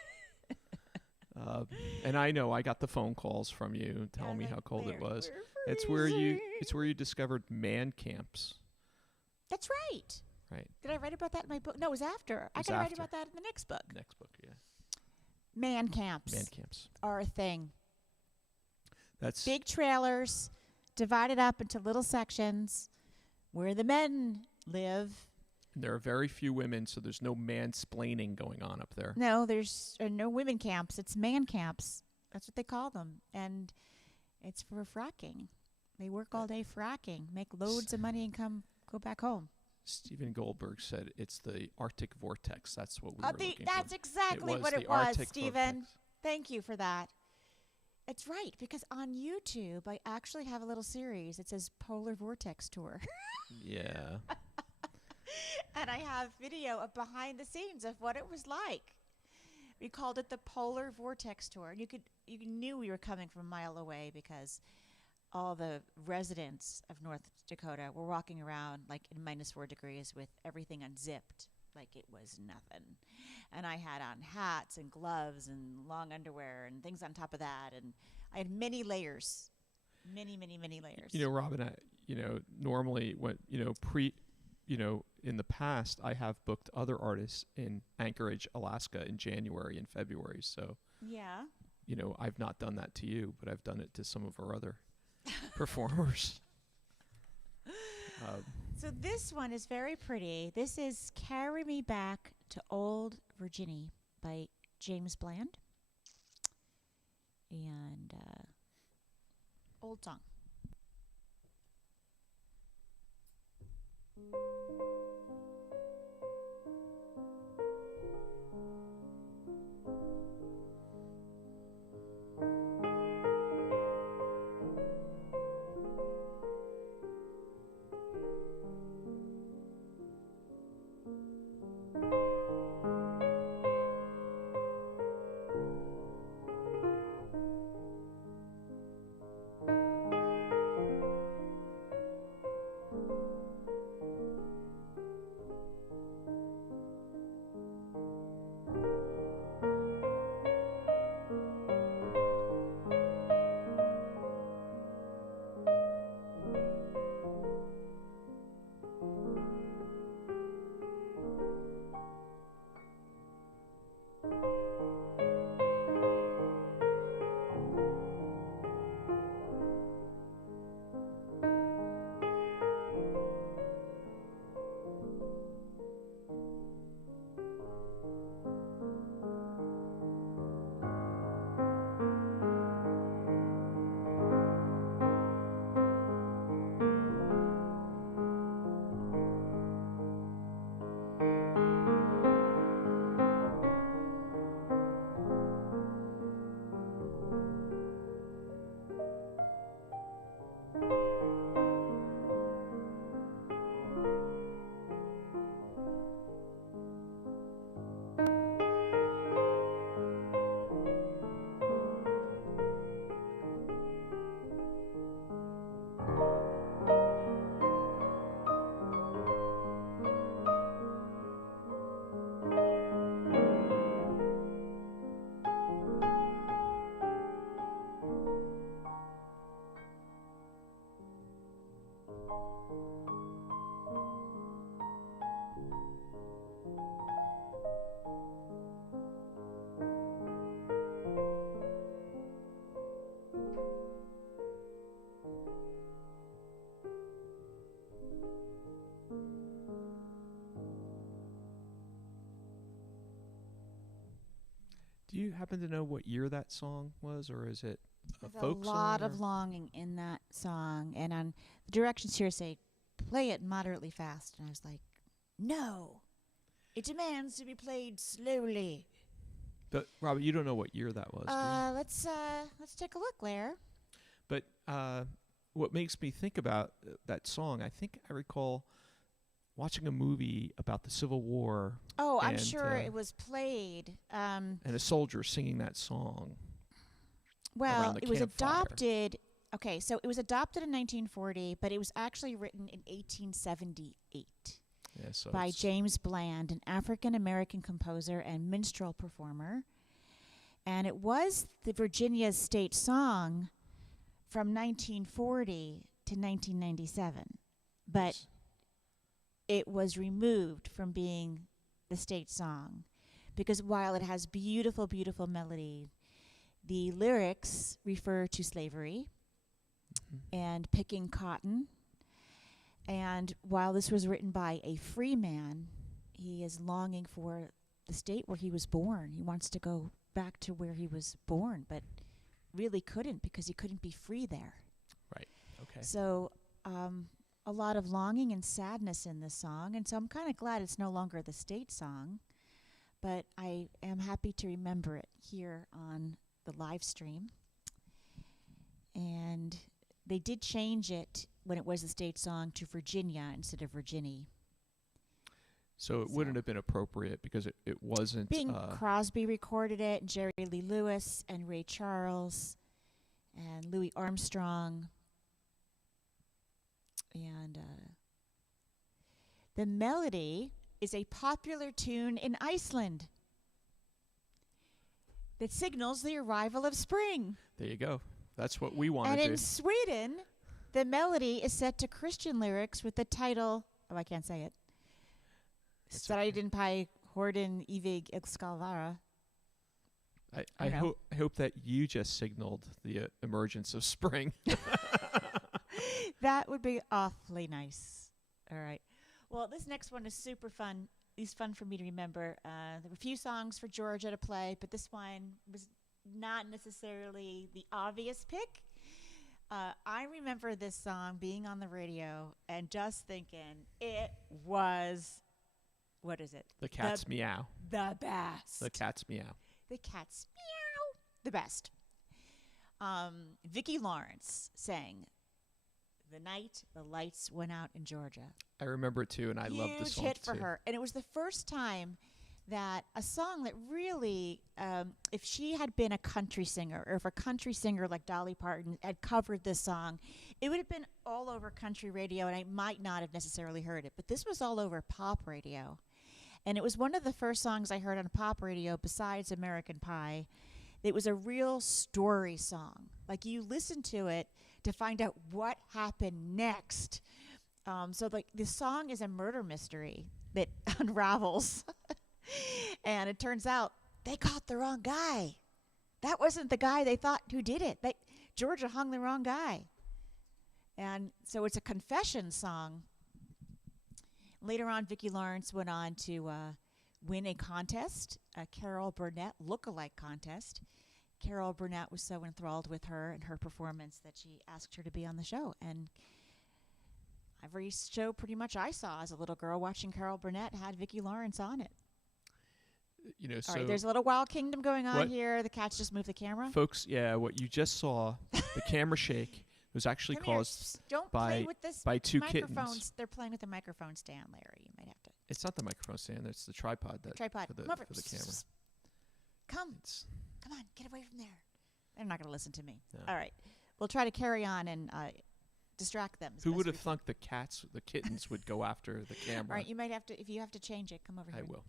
And I know I got the phone calls from you telling me how cold it was. It's where you discovered man camps. That's right. Right. Did I write about that in my book? No, it was after. I could write about that in the next book. Next book, yeah. Man camps. Man camps are a thing. That's big trailers divided up into little sections where the men live. There are very few women, so there's no mansplaining going on up there. No, there's no women camps. It's man camps. That's what they call them. And it's for fracking. They work all day fracking, make loads of money, and go back home. Stephen Goldberg said it's the Arctic vortex. That's what we were looking That's for. exactly what it was, Stephen. Vortex. Thank you for that. It's right, because on YouTube, I actually have a little series that says Polar Vortex Tour. Yeah. And I have video of behind the scenes of what it was like. We called it the Polar Vortex Tour. And you knew we were coming from a mile away because all the residents of North Dakota were walking around like in -4 degrees with everything unzipped, like it was nothing. And I had on hats and gloves and long underwear and things on top of that. And I had many layers, many layers. You know, Robin, normally when, in the past, I have booked other artists in Anchorage, Alaska in January and February. So, yeah, I've not done that to you, but I've done it to some of our other performers. So this one is very pretty. This is Carry Me Back to Old Virginia by James Bland. And old song. happen to know what year that song was, or is it a There's folk a lot song? of longing in that song, and on the directions here say, play it moderately fast. And I was like, no, it demands to be played slowly. But Robert, you don't know what year that was, do you? Let's take a look, Blair. But what makes me think about that song, I think I recall watching a movie about the Civil War. Oh, I'm and, sure it was played. And a soldier singing that song. Well, around the it was campfire. adopted. Okay, so it was adopted in 1940, but it was actually written in 1878 Yeah, so by it's- James Bland, an African-American composer and minstrel performer. And it was the Virginia state song from 1940 to 1997. But it was removed from being the state song because while it has beautiful, beautiful melody, the lyrics refer to slavery and picking cotton. And while this was written by a free man, he is longing for the state where he was born. He wants to go back to where he was born, but really couldn't because he couldn't be free there. Right. Okay. So a lot of longing and sadness in this song. And so I'm kind of glad it's no longer the state song, but I am happy to remember it here on the live stream. And they did change it when it was the state song to Virginia instead of Virginie. So it wouldn't have been appropriate because it wasn't. Bing Crosby recorded it, and Jerry Lee Lewis, and Ray Charles, and Louis Armstrong. And the melody is a popular tune in Iceland that signals the arrival of spring. There you go. That's what we want And to in do. Sweden, the melody is set to Christian lyrics with the title, oh, I can't say it. That's Stridin pai horden ivig exkalvara. I know. hope that you just signaled the emergence of spring. That would be awfully nice. All right. Well, this next one is super fun. It's fun for me to remember. There were a few songs for Georgia to play, but this one was not necessarily the obvious pick. I remember this song being on the radio and just thinking it was, what is it? The cat's meow. The best. The cat's meow. The cat's meow. The best. Vicki Lawrence sang "The Night the Lights Went Out in Georgia." I remember it too, and I love the Huge song hit too. for her, and it was the first time that a song that really, if she had been a country singer, or if a country singer like Dolly Parton had covered this song, it would have been all over country radio, and I might not have necessarily heard it. But this was all over pop radio, and it was one of the first songs I heard on pop radio besides American Pie. It was a real story song. Like, you listen to it to find out what happened next. So the song is a murder mystery that unravels. And it turns out they caught the wrong guy. That wasn't the guy they thought who did it. Georgia hung the wrong guy. And so it's a confession song. Later on, Vicki Lawrence went on to win a contest, a Carol Burnett lookalike contest. Carol Burnett was so enthralled with her and her performance that she asked her to be on the show. And every show pretty much I saw as a little girl watching Carol Burnett had Vicki Lawrence on it. You know, All so right, there's a little Wild Kingdom going on What? here. The cats just moved the camera. folks, yeah, what you just saw, the camera shake, was actually Come here. caused Don't by play with this by two microphone. kittens. They're playing with the microphone stand, Larry. You might have to. It's not the microphone stand; it's the tripod that Tripod. for the, Come over. for the camera. Come. It's, Come on. Get away from there. They're not going to listen to me. No. All right. We'll try to carry on and distract them. as who best would we have can. thunk the kittens would go after the camera? All right. You might have to. If you have to change it, come over I here. will.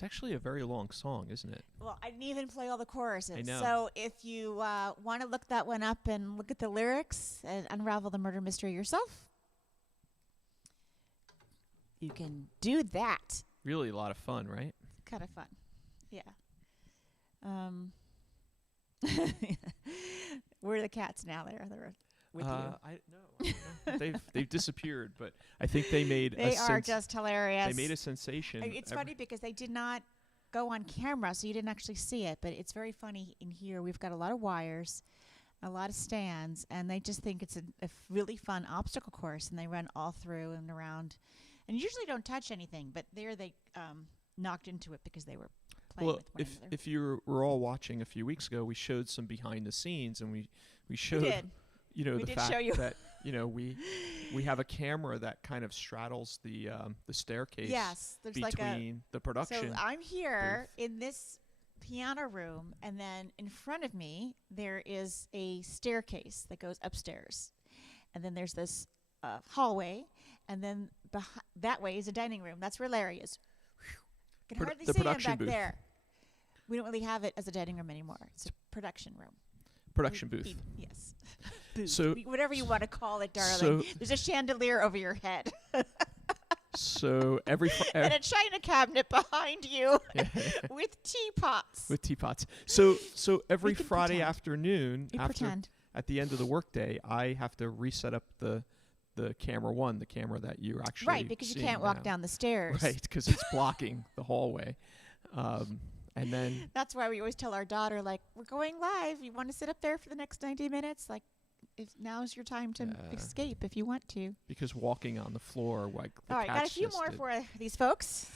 It's actually a very long song, isn't it? Well, I didn't even play all the choruses. I know. So if you want to look that one up and look at the lyrics and unravel the murder mystery yourself, you can do that. Really a lot of fun, right? Kind of fun. Yeah. Where are the cats now? They're with you. I don't know. They've disappeared, but I think they made They are just hilarious. They made a sensation. It's funny because they did not go on camera, so you didn't actually see it, but it's very funny in here. We've got a lot of wires, a lot of stands, and they just think it's a really fun obstacle course, and they run all through and around, and usually don't touch anything, but there they knocked into it because they were playing with one another. If you were all watching a few weeks ago, we showed some behind the scenes, and we showed we did. The fact that we have a camera that kind of straddles the staircase. Yes, there's between the production. So I'm here booth. in this piano room, and then in front of me there is a staircase that goes upstairs, and then there's this hallway, and then that way is a dining room. That's where Larry is. Can hardly see him back booth. there. We don't really have it as a dining room anymore. It's a production room. Production booth. Yes. Booth. So whatever you want to call it, darling. So there's a chandelier over your head. So every and a china cabinet behind you with teapots. With teapots. So every Friday pretend. afternoon, Pretend. at the end of the workday, I have to reset up the camera the camera that you're actually right, because you can't walk now. down the stairs. Right, because it's blocking the hallway. And then that's why we always tell our daughter, like, we're going live. You want to sit up there for the next 90 minutes? Like, if now's your time to escape if you want to. Because walking on the floor, like the all right, got a few more for these folks.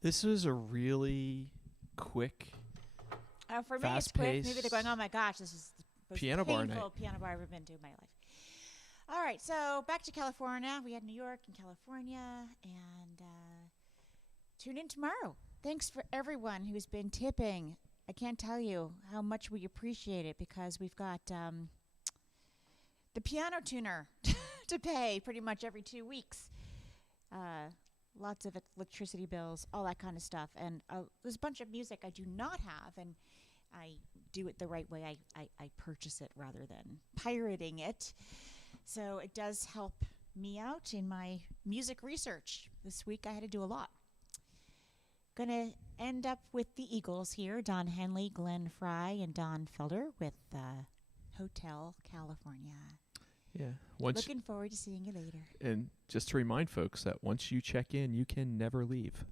This was a really quick For me, it's quick. Maybe they're fast-paced going, oh my gosh, this is the most piano bar painful night. piano bar I've ever been to in my life. All right, so back to California. We had New York and California, and tune in tomorrow. Thanks for everyone who's been tipping. I can't tell you how much we appreciate it because we've got the piano tuner to pay pretty much every 2 weeks. Lots of electricity bills, all that kind of stuff. And there's a bunch of music I do not have, and I do it the right way. I purchase it rather than pirating it. So it does help me out in my music research. This week I had to do a lot. Gonna end up with the Eagles here, Don Henley, Glenn Fry, and Don Felder with Hotel California. Yeah. Looking forward to seeing you later. And just to remind folks that once you check in, you can never leave.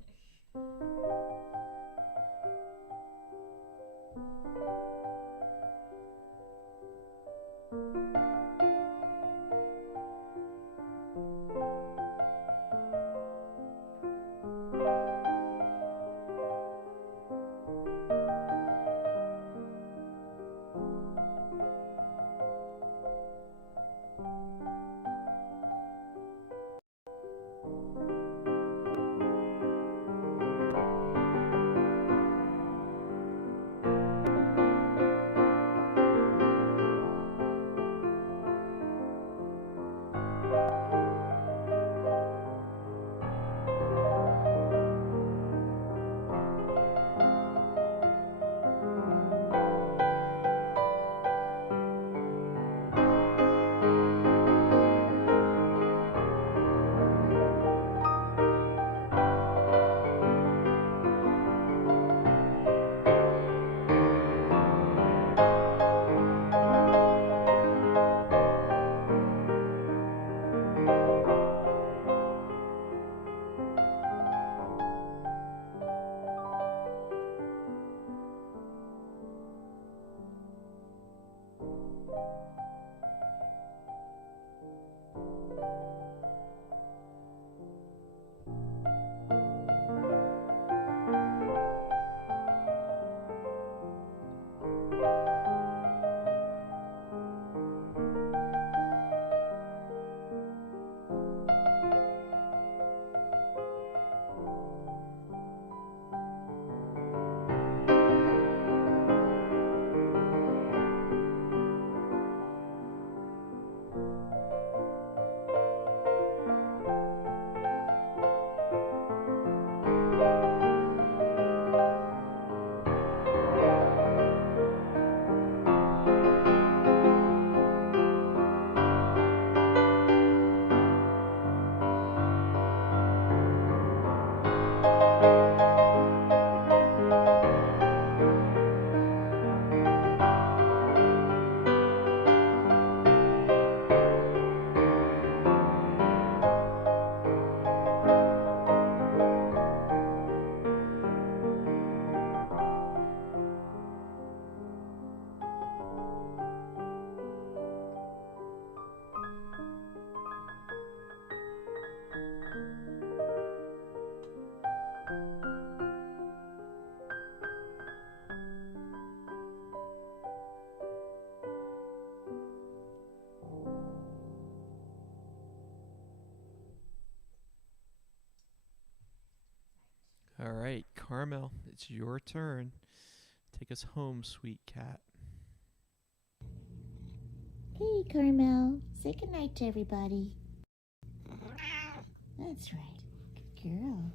All right, Carmel, it's your turn. Take us home, sweet cat. Hey, Carmel. Say goodnight to everybody. That's right. Good girl.